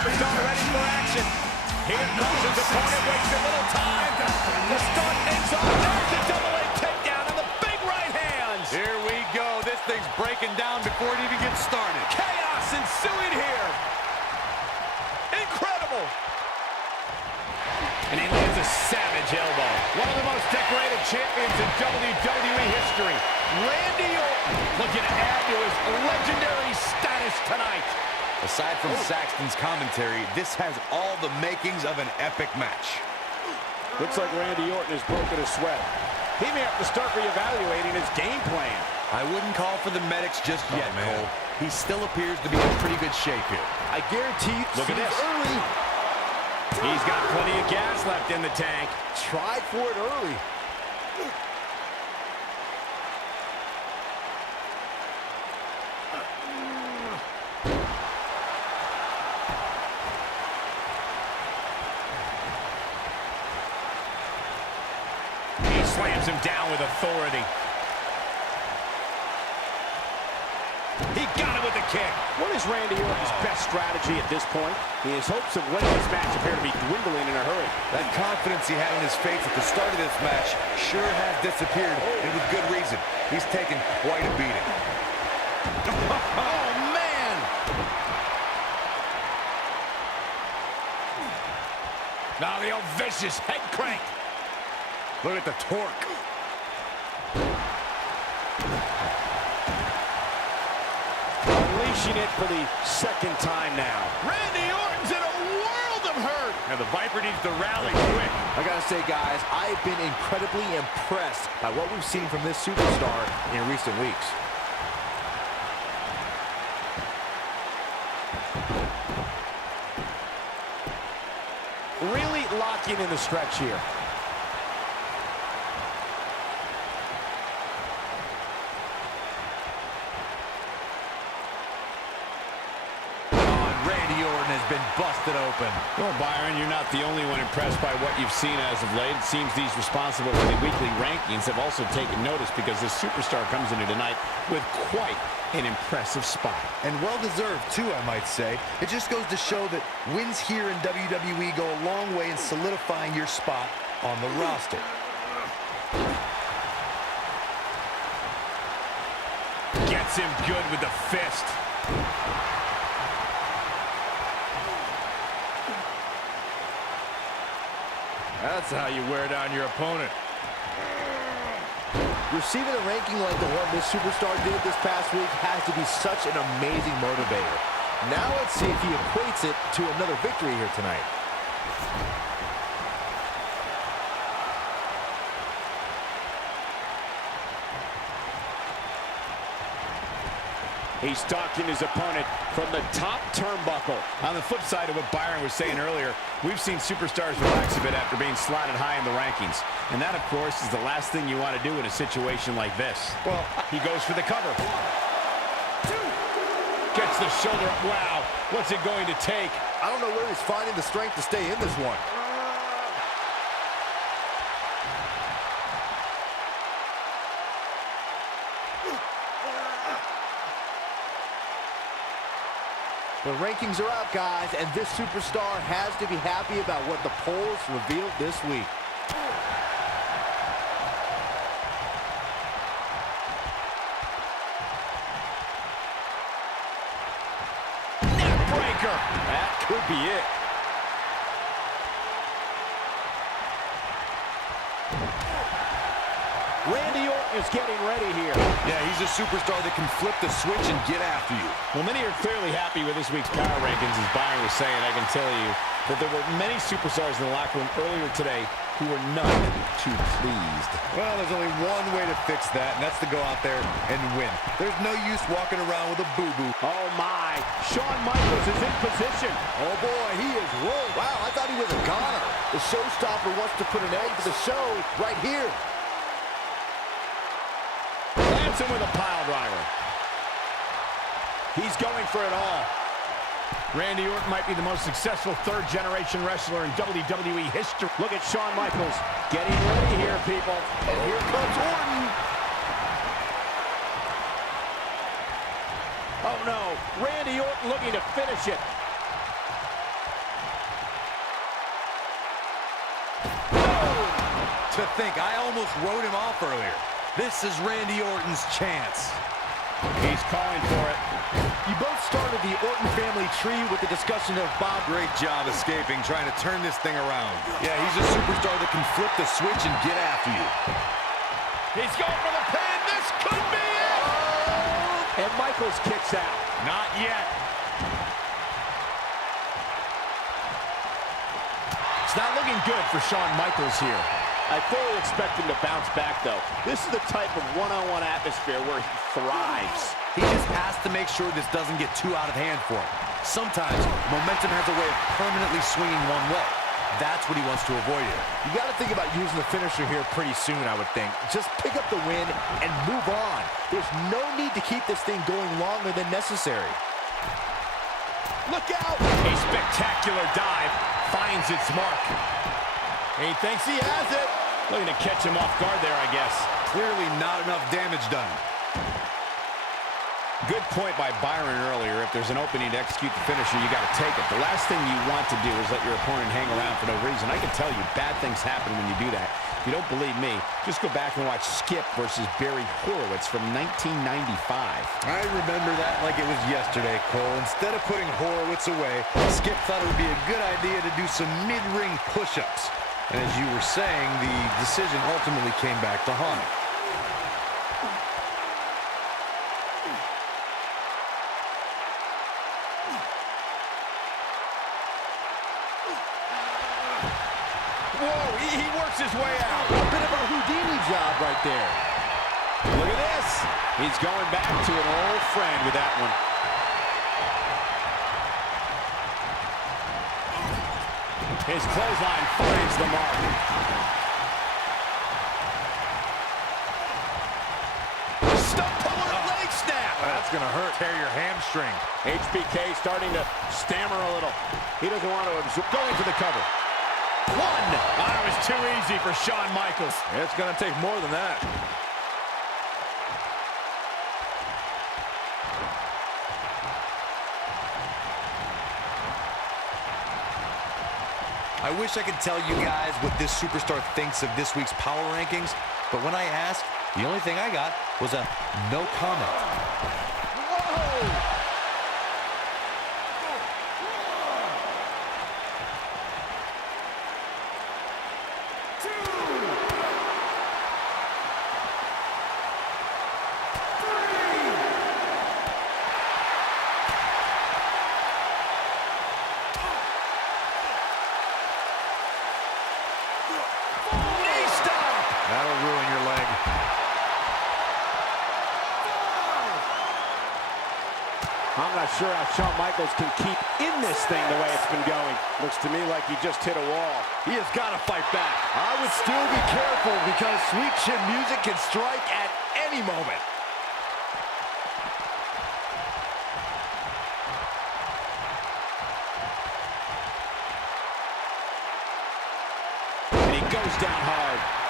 superstar ready for action. Here comes his opponent, wasting little time. The start things off. There's the double leg takedown on the big right hand. Here we go. This thing's breaking down before it even gets started. Chaos ensuing here. Incredible. And he lands a savage elbow. One of the most decorated champions in WWE history. Randy Orton looking to add to his legendary status tonight. Aside from Saxton's commentary, this has all the makings of an epic match. Looks like Randy Orton has broken a sweat. He may have to start reevaluating his game plan. I wouldn't call for the medics just yet, Cole. He still appears to be in pretty good shape here. I guarantee you, look at this. Early. He's got plenty of gas left in the tank. Tried for it early. He slams him down with authority. He got him with a kick. What is Randy Orton's best strategy at this point? His hopes of winning this match appear to be dwindling in a hurry. That confidence he had in his face at the start of this match sure has disappeared, and with good reason. He's taken quite a beating. Oh, man! Now the old vicious head crank. Look at the torque. Unleashing it for the second time now. Randy Orton's in a world of hurt. And the Viper needs to rally quick. I gotta say, guys, I've been incredibly impressed by what we've seen from this superstar in recent weeks. Really locking in the stretch here. Has been busted open. Well, Byron, you're not the only one impressed by what you've seen as of late. It seems these responsible for the weekly rankings have also taken notice because this superstar comes into tonight with quite an impressive spot. And well-deserved, too, I might say. It just goes to show that wins here in WWE go a long way in solidifying your spot on the roster. Gets him good with the fist. That's how you wear down your opponent. Receiving a ranking like the one this superstar did this past week has to be such an amazing motivator. Now let's see if he equates it to another victory here tonight. He's stalking his opponent from the top turnbuckle. On the flip side of what Byron was saying earlier, we've seen superstars relax a bit after being slotted high in the rankings. And that, of course, is the last thing you want to do in a situation like this. Well, he goes for the cover. Gets the shoulder up. Wow, what's it going to take? I don't know where he's finding the strength to stay in this one. The rankings are out, guys, and this superstar has to be happy about what the polls revealed this week. Neck breaker. That could be it. Randy Orton is getting ready here. Yeah, he's a superstar that can flip the switch and get after you. Well, many are clearly happy with this week's power rankings, as Byron was saying. I can tell you that there were many superstars in the locker room earlier today who were none too pleased. Well, there's only one way to fix that, and that's to go out there and win. There's no use walking around with a boo-boo. Oh, my. Shawn Michaels is in position. Oh, boy, he is rolling. Wow, I thought he was a goner. The showstopper wants to put an end to the show right here. Lands him with a pile driver. He's going for it all. Randy Orton might be the most successful third-generation wrestler in WWE history. Look at Shawn Michaels getting ready here, people. And here comes Orton. Oh, no. Randy Orton looking to finish it. To think, I almost wrote him off earlier. This is Randy Orton's chance. He's calling for it. You both started the Orton family tree with the discussion of Bob. Great job escaping, trying to turn this thing around. Yeah, he's a superstar that can flip the switch and get after you. He's going for the pin. This could be it. Oh! And Michaels kicks out. Not yet. It's not looking good for Shawn Michaels here. I fully expect him to bounce back, though. This is the type of one-on-one atmosphere where he thrives. He just has to make sure this doesn't get too out of hand for him. Sometimes, momentum has a way of permanently swinging one way. That's what he wants to avoid here. You got to think about using the finisher here pretty soon, I would think. Just pick up the win and move on. There's no need to keep this thing going longer than necessary. Look out! A spectacular dive finds its mark. He thinks he has it. Looking to catch him off guard there, I guess. Clearly not enough damage done. Good point by Byron earlier. If there's an opening to execute the finisher, you got to take it. The last thing you want to do is let your opponent hang around for no reason. I can tell you, bad things happen when you do that. If you don't believe me, just go back and watch Skip versus Barry Horowitz from 1995. I remember that like it was yesterday, Cole. Instead of putting Horowitz away, Skip thought it would be a good idea to do some mid-ring push-ups. And as you were saying, the decision ultimately came back to haunt him. Whoa, he works his way out. A bit of a Houdini job right there. Look at this. He's going back to an old friend with that one. His clothesline finds the mark. Stump puller leg snap. That's going to hurt. Tear your hamstring. HBK starting to stammer a little. He doesn't want to absorb. Going for the cover. One. That was too easy for Shawn Michaels. It's going to take more than that. I wish I could tell you guys what this superstar thinks of this week's power rankings, but when I asked, the only thing I got was a no comment. Whoa! That'll ruin your leg. I'm not sure how Shawn Michaels can keep in this thing the way it's been going. Looks to me like he just hit a wall. He has got to fight back. I would still be careful because sweet chin music can strike at any moment. And he goes down hard.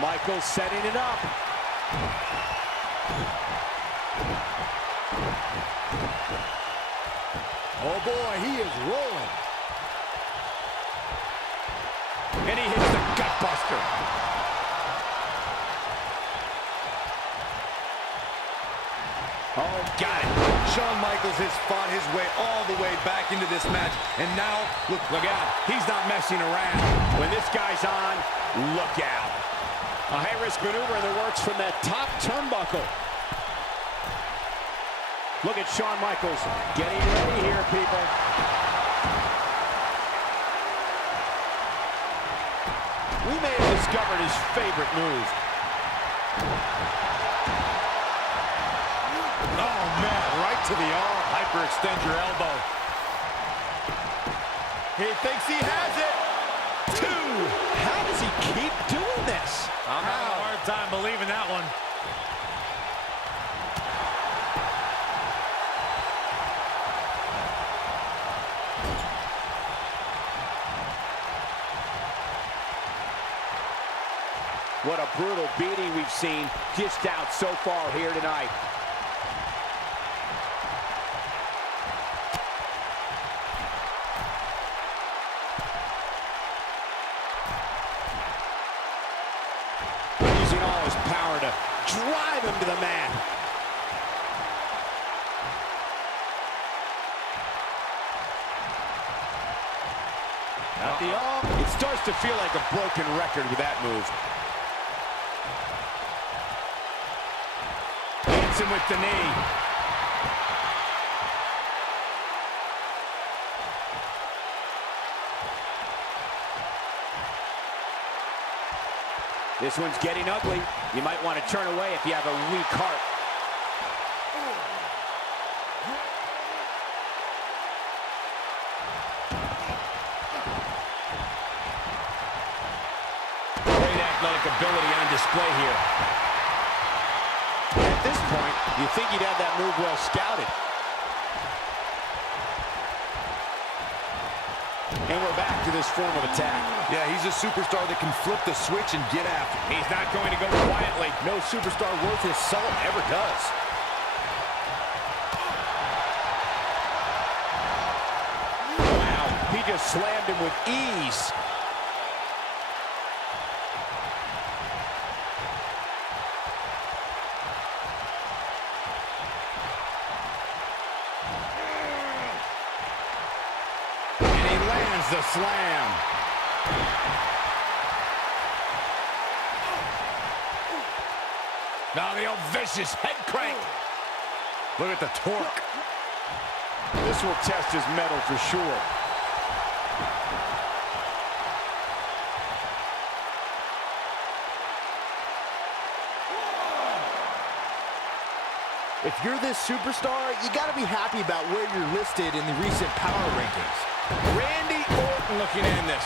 Michaels setting it up. Oh boy, he is rolling. And he hits the gutbuster. Oh, got it. Shawn Michaels has fought his way all the way back into this match, and now, Look out. He's not messing around. When this guy's on, look out. A high-risk maneuver in the works from that top turnbuckle. Look at Shawn Michaels getting ready here, people. We may have discovered his favorite move. oh man, right to the arm. Hyperextend your elbow. He thinks he has it. Two. How does he keep doing this? I'm having a hard time believing that one. What a brutal beating we've seen dished out so far here tonight. using all his power to drive him to the mat. It starts to feel like a broken record with that move. Hits him with the knee. This one's getting ugly. You might want to turn away if you have a weak heart. Great athletic ability on display here. At this point, you think he'd have that move well scouted. And we're back to this form of attack. Yeah, he's a superstar that can flip the switch and get after. He's not going to go quietly. No superstar worth his salt ever does. Wow, he just slammed him with ease. The slam. Now the old vicious head crank. Look at the torque. This will test his mettle for sure. If you're this superstar, you got to be happy about where you're listed in the recent power rankings. Randy Orton looking in this.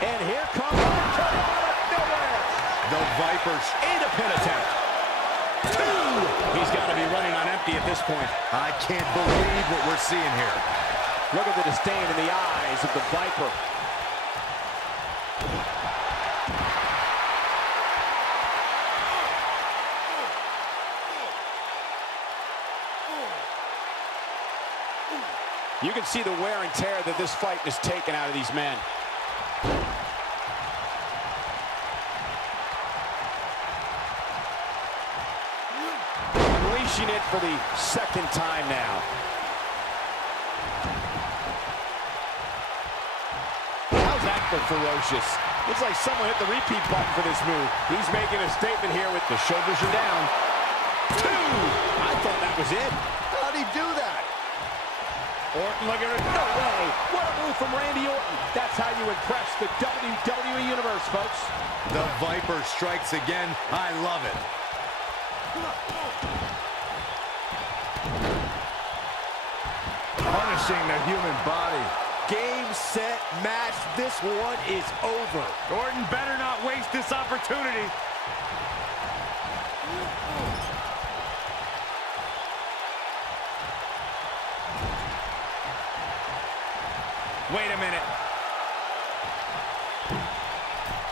And here comes Orton out of nowhere. The Vipers. And a pin attempt. 2. He's got to be running on empty at this point. I can't believe what we're seeing here. Look at the disdain in the eyes of the Viper. You can see the wear and tear that this fight has taken out of these men. Unleashing it for the second time now. How's that for ferocious? Looks like someone hit the repeat button for this move. He's making a statement here with The shoulders are down. 2. I thought that was it. How'd he do that? Orton looking at it. No way. What a move from Randy Orton. That's how you impress the WWE Universe, folks. The Viper strikes again. I love it. Punishing the human body. Game, set, match. This one is over. Orton better not waste this opportunity. Wait a minute.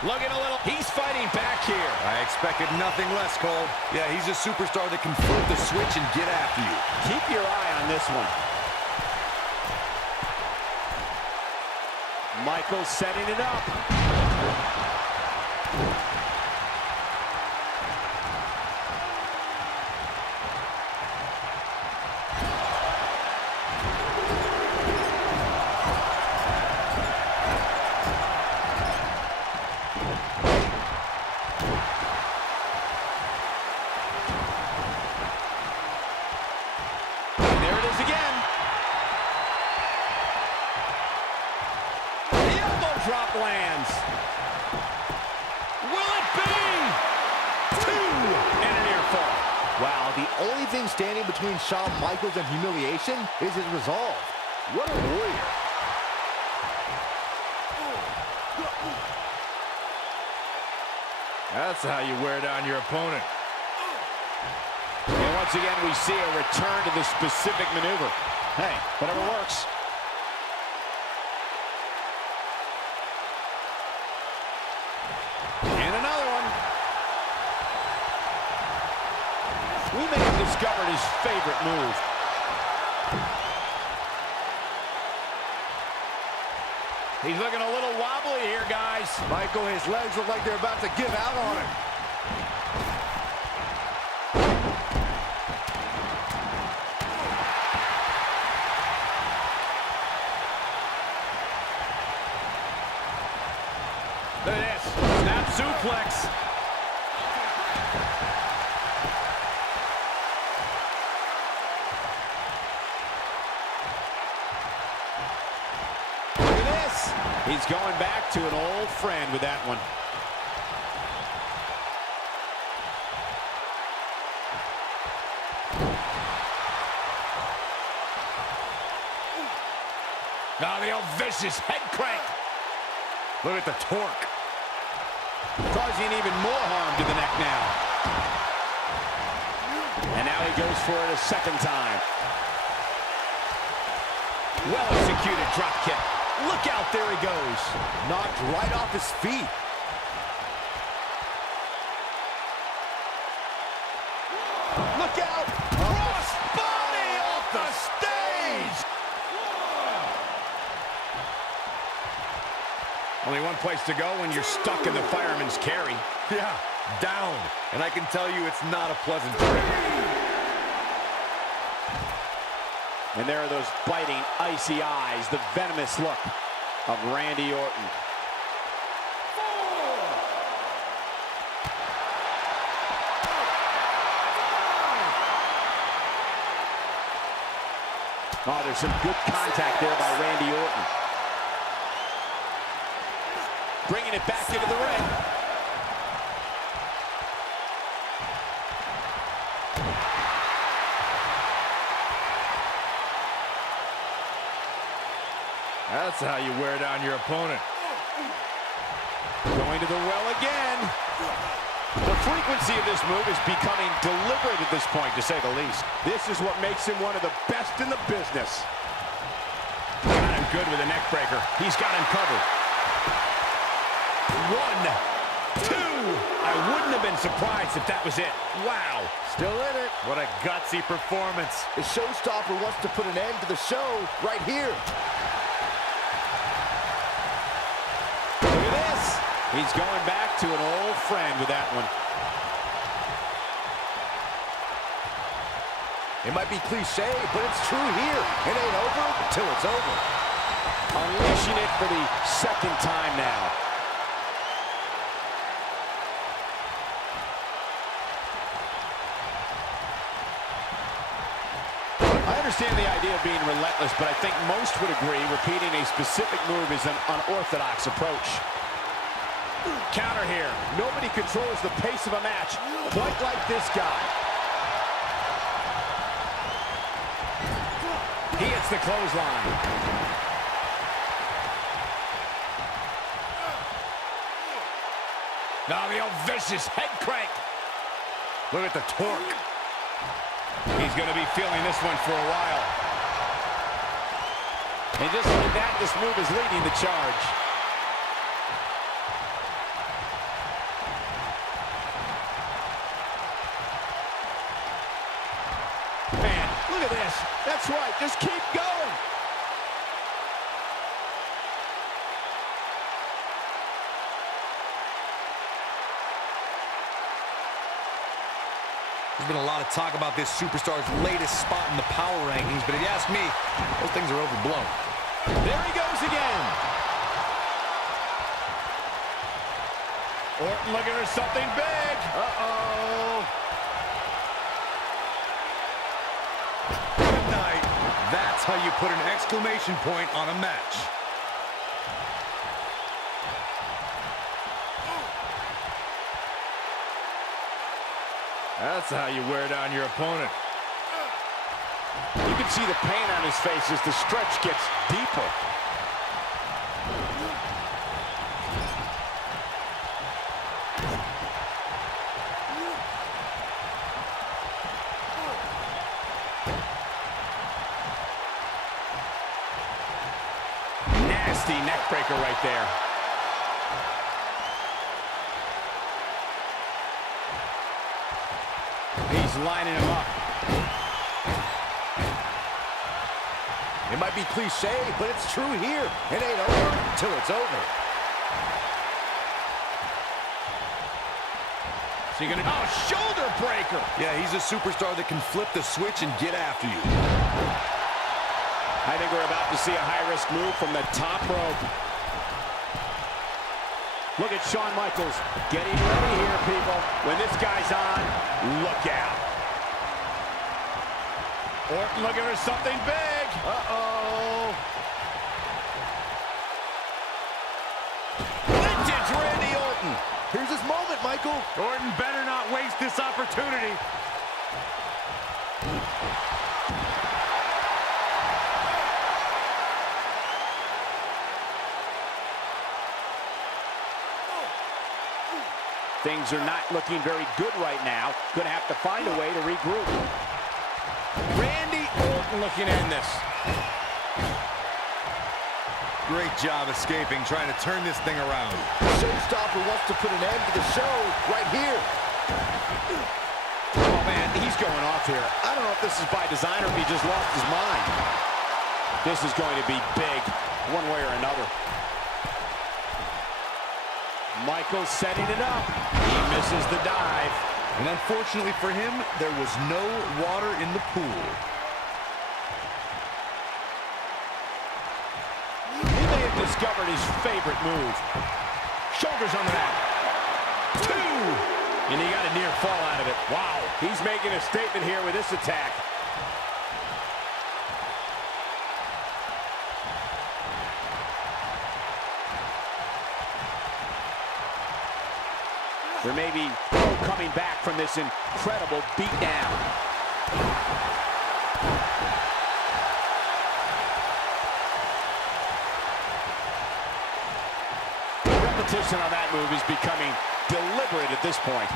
Looking a little. He's fighting back here. I expected nothing less, Cole. Yeah, he's a superstar that can flip the switch and get after you. Keep your eye on this one. Michaels setting it up. Drop lands. Will it be? 2 and an ear fall. Wow, the only thing standing between Shawn Michaels and humiliation is his resolve. What a warrior. That's how you wear down your opponent. And once again, we see a return to the specific maneuver. Hey, whatever works. And another one. We may have discovered his favorite move. He's looking a little wobbly here, guys. Michael, his legs look like they're about to give out on him. Look at this. Snap suplex. Look at this. He's going back to an old friend with that one. Now the old vicious head crank. Look at the torque. Causing even more harm to the neck now. And now he goes for it a second time. Well-executed drop kick. Look out, there he goes. Knocked right off his feet. Look out! Cross body off the stage! Only one place to go when you're stuck in the fireman's carry. Yeah, down. And I can tell you it's not a pleasant trip. And there are those biting, icy eyes, the venomous look of Randy Orton. Oh, there's some good contact there by Randy Orton. Bringing it back into the ring. That's how you wear down your opponent. Going to the well again. The frequency of this move is becoming deliberate at this point, to say the least. This is what makes him one of the best in the business. Got him good with a neck breaker. He's got him covered. 1, 2. I wouldn't have been surprised if that was it. Wow. Still in it. What a gutsy performance. The showstopper wants to put an end to the show right here. Look at this. He's going back to an old friend with that one. It might be cliche, but it's true here. It ain't over till it's over. Unleashing it for the second time now. I understand the idea of being relentless, but I think most would agree repeating a specific move is an unorthodox approach. Counter here. Nobody controls the pace of a match quite like this guy. He hits the clothesline. Now the old vicious head crank. Look at the torque. He's going to be feeling this one for a while. And just like that, this move is leading the charge. Man, look at this. That's right. Just keep going. There's been a lot of talk about this superstar's latest spot in the power rankings, but if you ask me, those things are overblown. There he goes again. Orton looking for something big. Uh-oh. Good night. That's how you put an exclamation point on a match. That's how you wear down your opponent. You can see the pain on his face as the stretch gets deeper. Nasty neck breaker right there. He's lining him up. It might be cliche, but it's true here. It ain't over till it's over. So you're gonna, oh, shoulder breaker. Yeah, he's a superstar that can flip the switch and get after you. I think we're about to see a high-risk move from the top rope. Look at Shawn Michaels getting ready here, people. When this guy's on, look out. Orton looking for something big. Uh-oh. Vintage Randy Orton. Here's his moment, Michael. Orton better not waste this opportunity. Things are not looking very good right now. Gonna have to find a way to regroup. Randy Orton looking to end this. Great job escaping, trying to turn this thing around. Showstopper wants to put an end to the show right here. Oh, man, he's going off here. I don't know if this is by design or if he just lost his mind. This is going to be big, one way or another. Michaels setting it up. He misses the dive. And unfortunately for him, there was no water in the pool. He may have discovered his favorite move. Shoulders on the mat. 2. And he got a near fall out of it. Wow, he's making a statement here with this attack. There may be no coming back from this incredible beatdown. Repetition on that move is becoming deliberate at this point.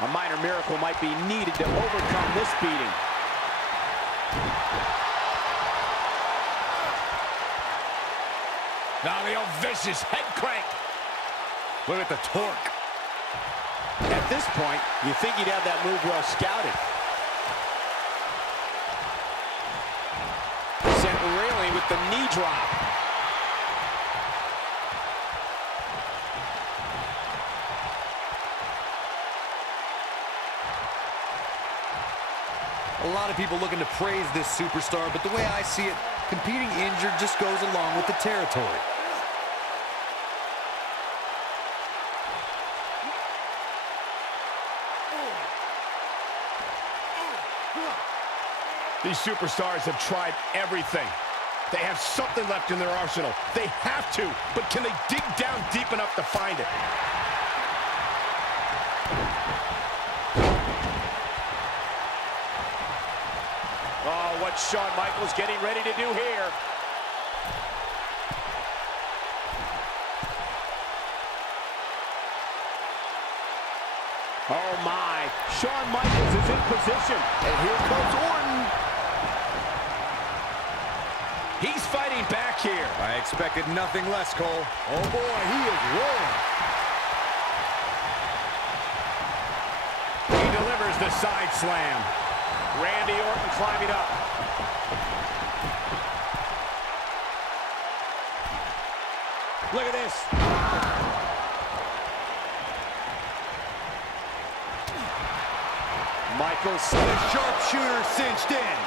A minor miracle might be needed to overcome this beating. Now the old vicious head crank. Look at the torque. At this point, you think he'd have that move well scouted. Sent railing with the knee drop. A lot of people looking to praise this superstar, but the way I see it, competing injured just goes along with the territory. These superstars have tried everything. They have something left in their arsenal. They have to, but can they dig down deep enough to find it? Oh, what's Shawn Michaels getting ready to do here? Oh my, Shawn Michaels is in position. And here comes Orton. He's fighting back here. I expected nothing less, Cole. Oh boy, he is rolling. He delivers the side slam. Randy Orton climbing up. Look at this. Michaels, The sharpshooter cinched in.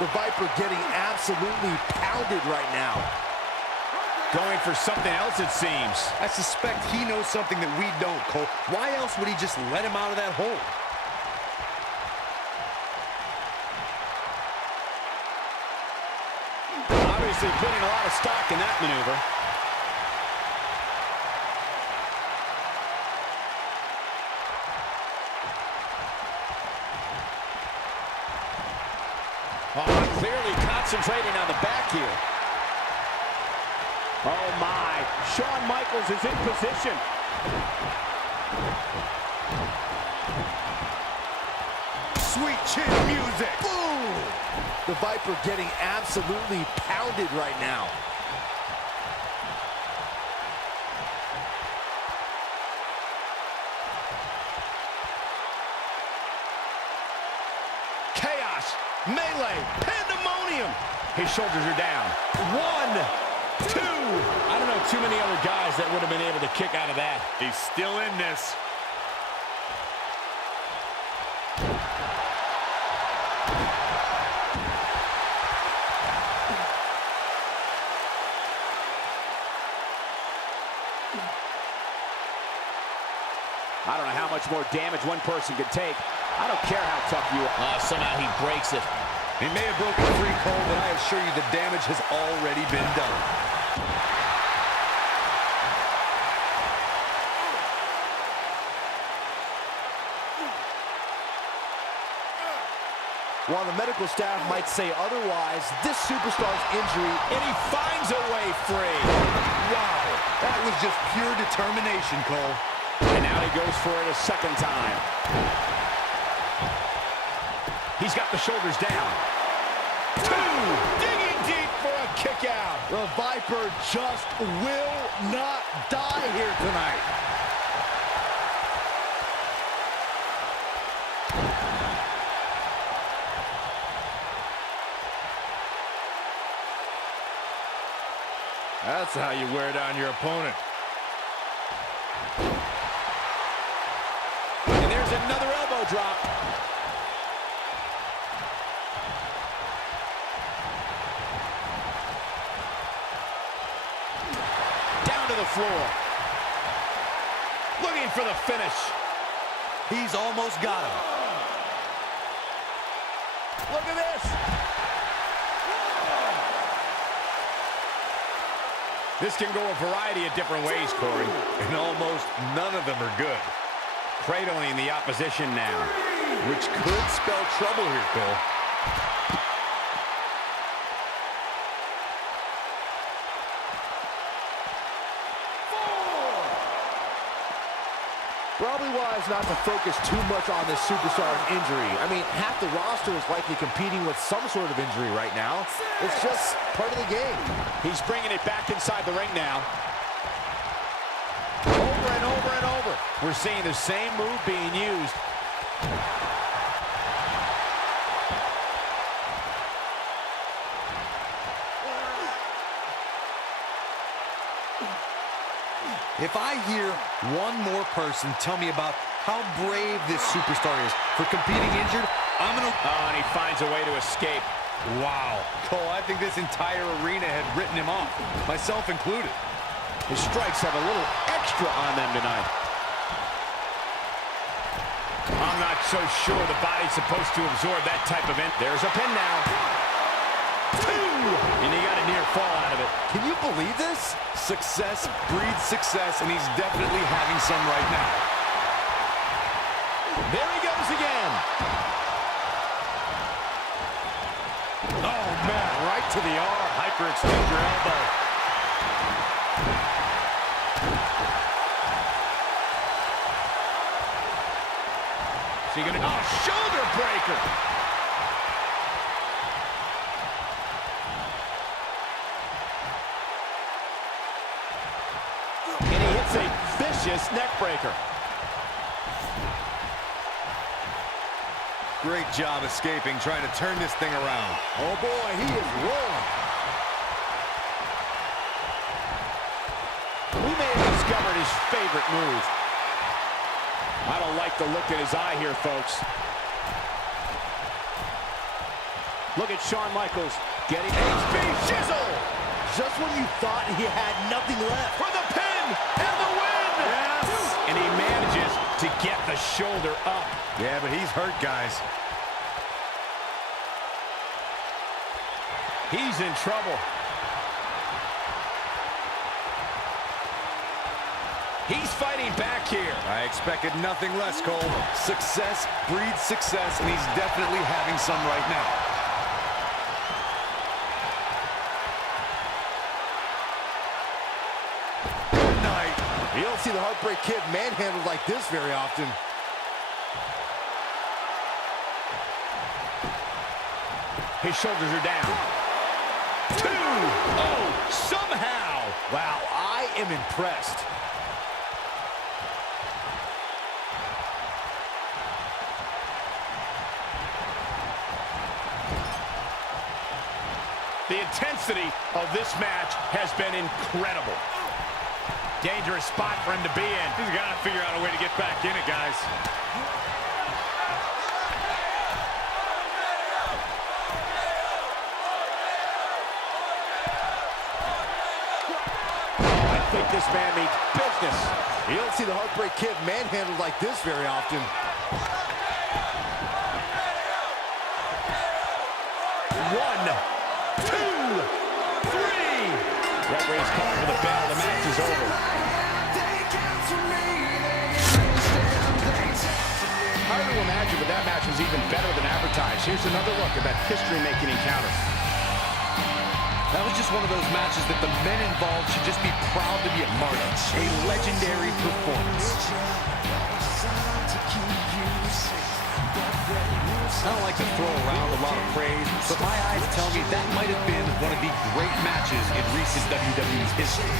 The Viper getting absolutely pounded right now. Going for something else, it seems. I suspect he knows something that we don't, Cole. Why else would he just let him out of that hole? Obviously putting a lot of stock in that maneuver. oh, clearly concentrating on the back here. Oh my, Shawn Michaels is in position. Sweet chin music. Boom! The Viper getting absolutely pounded right now. Chaos. gosh. Melee. Pandemonium. His shoulders are down. 1, 2. I don't know too many other guys that would have been able to kick out of that. He's still in this. I don't know how much more damage one person could take. I don't care how tough you are. Somehow he breaks it. He may have broken free, Cole, but I assure you the damage has already been done. While the medical staff might say otherwise, this superstar's injury, And he finds a way free. Wow, that was just pure determination, Cole. And now he goes for it a second time. He's got the shoulders down. 2. Digging deep for a kick out. the Viper just will not die here tonight. That's how you wear down your opponent. And there's another elbow drop. Down to the floor. Looking for the finish. He's almost got him. Look at this. This can go a variety of different ways, Corey. And almost none of them are good. Cradling the opposition now. Which could spell trouble here, Cole. Probably wise not to focus too much on this superstar's injury. I mean, half the roster is likely competing with some sort of injury right now. It's just part of the game. He's bringing it back inside the ring now. Over and over and over. We're seeing the same move being used. If I hear one more person tell me about how brave this superstar is for competing injured, I'm gonna... Oh, and he finds a way to escape. Wow. Cole, I think this entire arena had written him off, myself included. His strikes have a little extra on them tonight. I'm not so sure the body's supposed to absorb that type of There's a pin now. 2! And he got a near fall out of it. Can you believe this? Success breeds success, and he's definitely having some right now. There he goes again. Oh, man, right to the arm. Hyperextend your elbow. So you're gonna... Oh, shoulder breaker! And he hits a vicious neck breaker. Great job escaping, trying to turn this thing around. Oh boy, he is rolling. We may have discovered his favorite move. I don't like the look in his eye here, folks. Look at Shawn Michaels getting HB Shizzle! Just when you thought he had nothing left. For the pin and the win! Yes! And he manages to get the shoulder up. Yeah, but he's hurt, guys. He's in trouble. He's fighting back here. I expected nothing less, Cole. Success breeds success, and he's definitely having some right now. Good night. You don't see the Heartbreak Kid manhandled like this very often. His shoulders are down. 2! Oh, somehow! Wow, I am impressed. The intensity of this match has been incredible. Dangerous spot for him to be in. He's got to figure out a way to get back in it, guys. I think this man means business. You don't see the Heartbreak Kid manhandled like this very often. One, two, three. Referee's calling for the bell. The match is over. Hard to imagine, but that match was even better than advertised. Here's another look at that history-making encounter. That was just one of those matches that the men involved should just be proud to be a part of. A legendary performance. I don't like to throw around a lot of praise, but my eyes tell me that might have been one of the great matches in recent WWE history.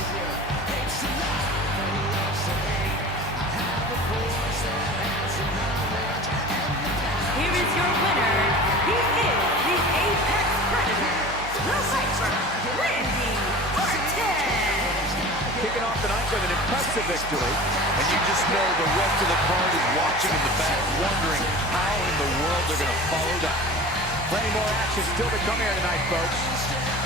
Here is your winner. He is the Apex Predator, the Viper, Randy Orton. Kicking off the night with an impressive victory. And you just know the rest of the card is watching in the back, wondering how in the world they're going to follow that. Plenty more action still to come here tonight, folks.